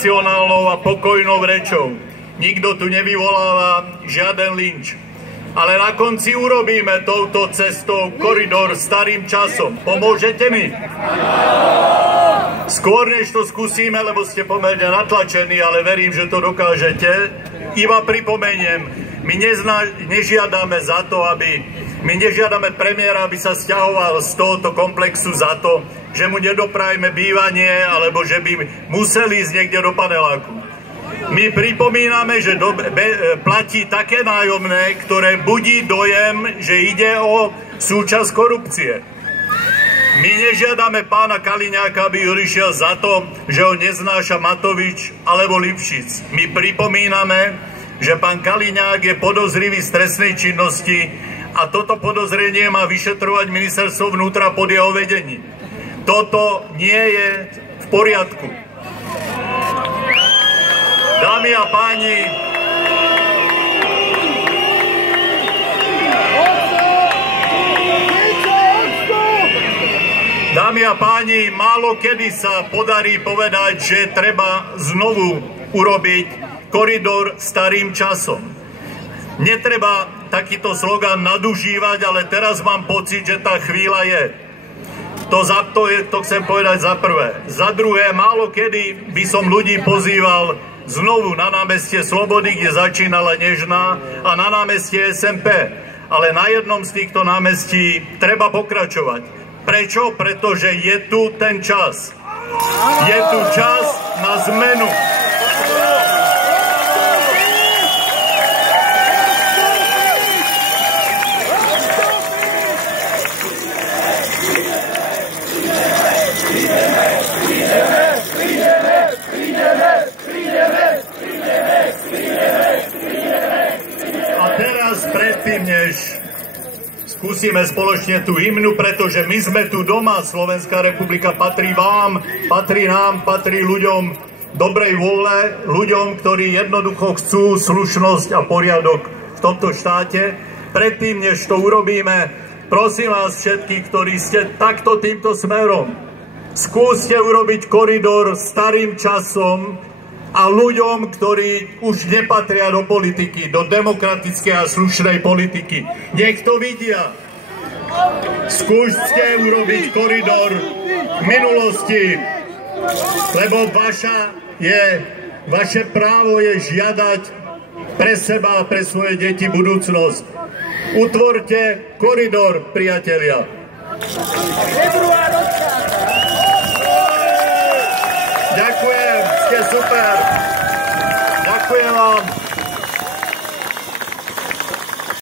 racionálnou a pokojnou rečou. Nikto tu nevyvoláva žiaden lynč. Ale na konci urobíme touto cestou koridor starým časom. Pomôžete mi? Skôr než to skúsime, lebo ste pomerne natlačení, ale verím, že to dokážete, iba pripomeniem, my nežiadame za to, my nežiadame premiéra, aby sa sťahoval z tohoto komplexu za to, že mu nedoprajme bývanie, alebo že by museli ísť niekde do paneláku. My pripomíname, že platí také nájomné, ktoré budí dojem, že ide o súčasť korupcie. My nežiadame pána Kaliňáka, aby odišiel za to, že ho neznáša Matovič alebo Lipšic. My pripomíname, že pán Kaliňák je podozrivý z trestnej činnosti a toto podozrenie má vyšetrovať ministerstvo vnútra pod jeho vedením. Toto nie je v poriadku. Dámy a páni, málo kedy sa podarí povedať, že treba znovu urobiť koridor starým časom. Netreba takýto slogan nadužívať, ale teraz mám pocit, že tá chvíľa je. To chcem povedať za prvé. Za druhé, málo kedy by som ľudí pozýval znovu na námestie Slobody, kde začínala Nežná, a na námestie SMP. Ale na jednom z týchto námestí treba pokračovať. Prečo? Pretože je tu ten čas. Je tu čas na zmenu. Predtým, než skúsime spoločne tú hymnu, pretože my sme tu doma, Slovenská republika patrí vám, patrí nám, patrí ľuďom dobrej vôle, ľuďom, ktorí jednoducho chcú slušnosť a poriadok v tomto štáte. Predtým, než to urobíme, prosím vás všetkých, ktorí ste takto týmto smerom, skúste urobiť koridor starým časom a ľuďom, ktorí už nepatria do politiky, do demokratickej a slušnej politiky. Nech to vidia. Skúste urobiť koridor k minulosti, lebo vaše právo je žiadať pre seba a pre svoje deti budúcnosť. Utvorte koridor, priatelia. Ďakujem, ste super. Ďakujem vám.